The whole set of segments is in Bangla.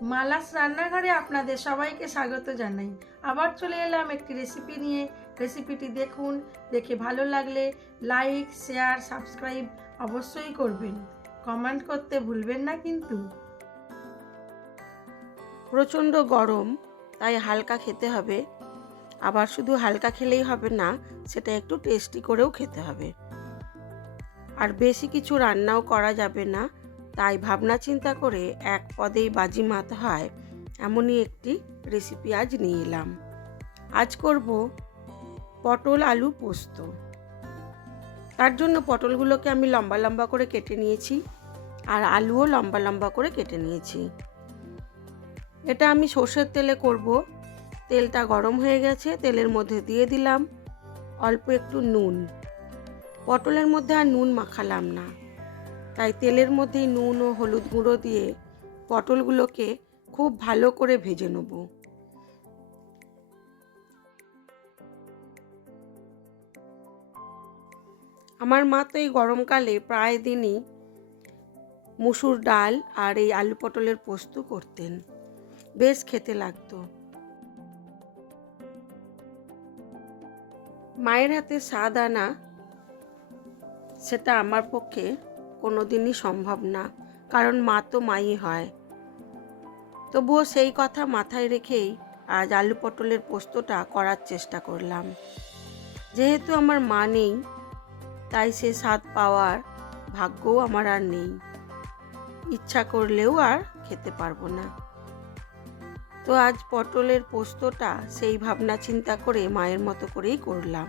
মালাস রান্নাঘরে আপনাদের সবাইকে স্বাগত জানাই। আবার চলে এলাম একটি রেসিপি নিয়ে। রেসিপিটি দেখুন, দেখে ভালো লাগলে লাইক, শেয়ার, সাবস্ক্রাইব অবশ্যই করবেন। কমেন্ট করতে ভুলবেন না কিন্তু। প্রচণ্ড গরম, তাই হালকা খেতে হবে। আবার শুধু হালকা খেলেই হবে না, সেটা একটু টেস্টি করেও খেতে হবে। আর বেশি কিছু রান্নাও করা যাবে না, তাই ভাবনা চিন্তা করে এক পদেই বাজিমাত হয় এমনই একটি রেসিপি আজ নিয়ে এলাম। আজ করব পটল আলু পোস্ত। তার জন্য পটলগুলোকে আমি লম্বা লম্বা করে কেটে নিয়েছি, আর আলুও লম্বা লম্বা করে কেটে নিয়েছি। এটা আমি সর্ষের তেলে করব। তেলটা গরম হয়ে গেছে, তেলের মধ্যে দিয়ে দিলাম অল্প একটু নুন। পটলের মধ্যে আর নুন মাখালাম না, তাই তেলের মধ্যেই নুন ও হলুদ গুঁড়ো দিয়ে পটলগুলোকে খুব ভালো করে ভেজে নেব। আমার মা তো এই গরমকালে প্রায় দিনই মুসুর ডাল আর এই আলু পটলের পোস্ত করতেন, বেশ খেতে লাগতো। মায়ের হাতে স্বাদ আনা সেটা আমার পক্ষে কোনোদিনই সম্ভব না, কারণ মা তো মাই হয়। তবুও সেই কথা মাথায় রেখেই আজ আলু পটলের পোস্তটা করার চেষ্টা করলাম। যেহেতু আমার মা নেই, তাই সে স্বাদ পাওয়ার ভাগ্যও আমার আর নেই। ইচ্ছা করলেও আর খেতে পারবো না। তো আজ পটলের পোস্তটা সেই ভাবনা চিন্তা করে মায়ের মতো করেই করলাম।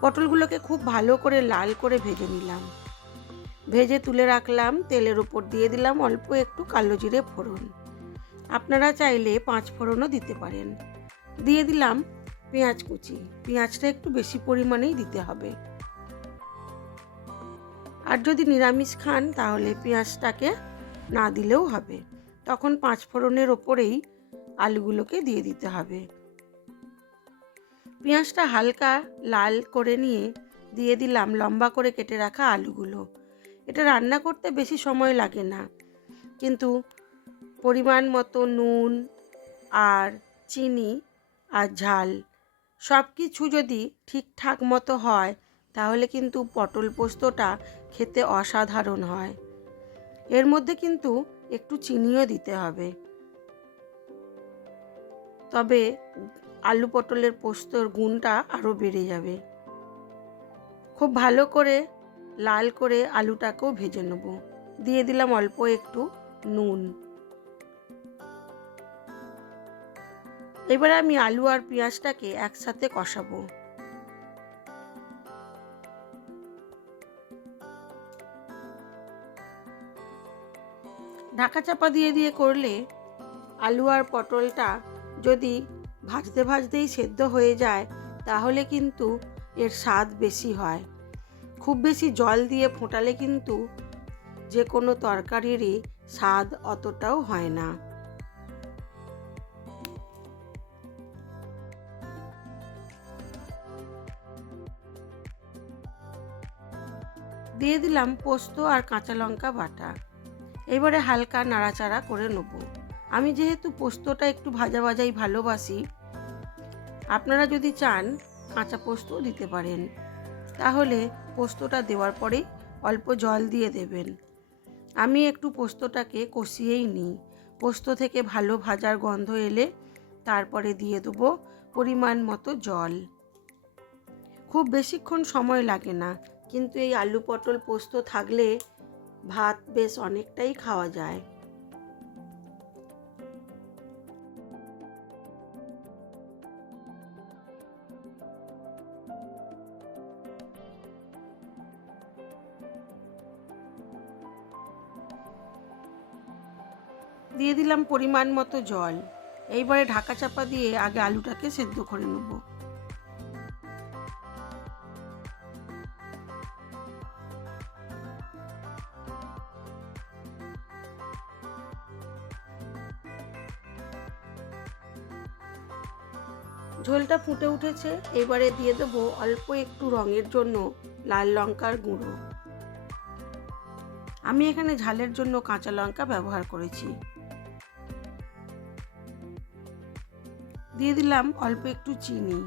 পটলগুলোকে খুব ভালো করে লাল করে ভেজে নিলাম। ভেজে তুলে রাখলাম। তেলের উপর দিয়ে দিলাম অল্প একটু কালো জিরে ফোড়ন। আপনারা চাইলে 5 ফোড়নও দিতে পারেন। দিয়ে দিলাম পেঁয়াজ কুচি। পেঁয়াজটা একটু বেশি পরিমাণেই দিতে হবে। আর যদি নিরামিষ খান তাহলে পেঁয়াজটাকে না দিলেও হবে। তখন 5 ফোড়নের ওপরেই আলুগুলোকে দিয়ে দিতে হবে। পেঁয়াজটা হালকা লাল করে নিয়ে দিয়ে দিলাম লম্বা করে কেটে রাখা আলুগুলো। এটা রান্না করতে বেশি সময় লাগে না, কিন্তু পরিমাণ মতো নুন আর চিনি আর ঝাল সব কিছু যদি ঠিকঠাক মতো হয়, তাহলে কিন্তু পটল পোস্তটা খেতে অসাধারণ হয়। এর মধ্যে কিন্তু একটু চিনিও দিতে হবে, তবে আলু পটলের পোস্তর গুণটা আরও বেড়ে যাবে। খুব ভালো করে লাল করে আলুটাকেও ভেজে নেব। দিয়ে দিলাম অল্প একটু নুন। এবারে আমি আলু আর পেঁয়াজটাকে একসাথে কষাবো। ঢাকা চাপা দিয়ে দিয়ে করলে আলু আর পটলটা যদি ভাজতে ভাজতেই সেদ্ধ হয়ে যায়, তাহলে কিন্তু এর স্বাদ বেশি হয়। খুব বেশি জল দিয়ে ফোটালে কিন্তু যে কোনো তরকারিরই স্বাদ অতটাও হয় না। দিয়ে দিলাম পোস্ত আর কাঁচা লঙ্কা বাটা। এবারে হালকা নাড়াচাড়া করে নেব। আমি যেহেতু পোস্তটা একটু ভাজা ভাজাই ভালোবাসি, আপনারা যদি চান কাঁচা পোস্তও দিতে পারেন। তাহলে পোস্তটা দেওয়ার পরেই অল্প জল দিয়ে দেবেন। আমি একটু পোস্তটাকে কষিয়েই নিই। পোস্ত থেকে ভালো ভাজার গন্ধ এলে তারপরে দিয়ে দেবো পরিমাণ মতো জল। খুব বেশিক্ষণ সময় লাগে না, কিন্তু এই আলু পটল পোস্ত থাকলে ভাত বেশ অনেকটাই খাওয়া যায়। দিয়ে দিলাম পরিমাণ মতো জল। এইবারে ঢাকা চাপা দিয়ে আগে আলুটাকে সেদ্ধ করে নেব। ঝোলটা ফুটে উঠেছে। এবারে দিয়ে দেবো অল্প একটু রঙের জন্য লাল লঙ্কার গুঁড়ো। আমি এখানে ঝালের জন্য কাঁচা লঙ্কা ব্যবহার করেছি। দিয়ে দিলাম অল্প একটু চিনি।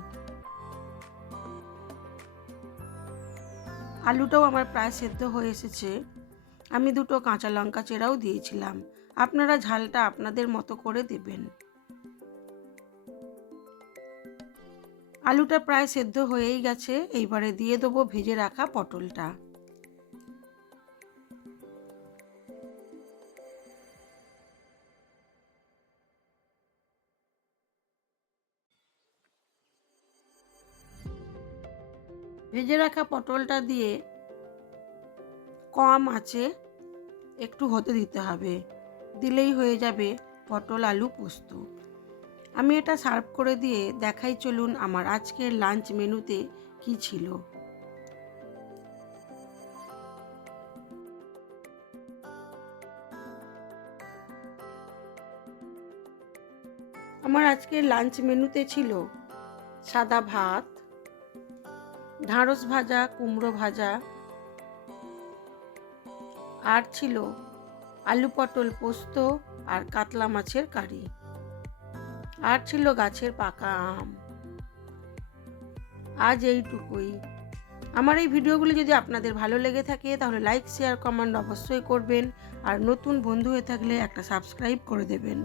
আলুটাও আমার প্রায় সেদ্ধ হয়ে এসেছে। আমি 2টো কাঁচা লঙ্কা চেরাও দিয়েছিলাম। আপনারা ঝালটা আপনাদের মতো করে দেবেন। আলুটা প্রায় সেদ্ধ হয়েই গেছে। এইবারে দিয়ে দেবো ভেজে রাখা পটলটা। ভেজে রাখা পটলটা দিয়ে কম আঁচে একটু হতে দিতে হবে। দিলেই হয়ে যাবে পটল আলু পোস্ত। আমি এটা সার্ভ করে দিয়ে দেখাই চলুন আমার আজকের লাঞ্চ মেনুতে কি ছিল। আমার আজকের লাঞ্চ মেনুতে ছিল সাদা ভাত, ঢ্যাঁড়স ভাজা, কুমড়ো ভাজা, আর ছিল আলু পটল পোস্ত আর কাতলা মাছের কারি, আর ছিল গাছের পাকা আম। আজ এইটুকুই। আমার এই ভিডিওগুলি যদি আপনাদের ভালো লেগে থাকে তাহলে লাইক, শেয়ার, কমেন্ট অবশ্যই করবেন। আর নতুন বন্ধু হয়ে থাকলে একটা সাবস্ক্রাইব করে দেবেন।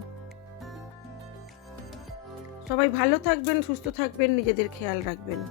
সবাই ভালো থাকবেন, সুস্থ থাকবেন, নিজেদের খেয়াল রাখবেন।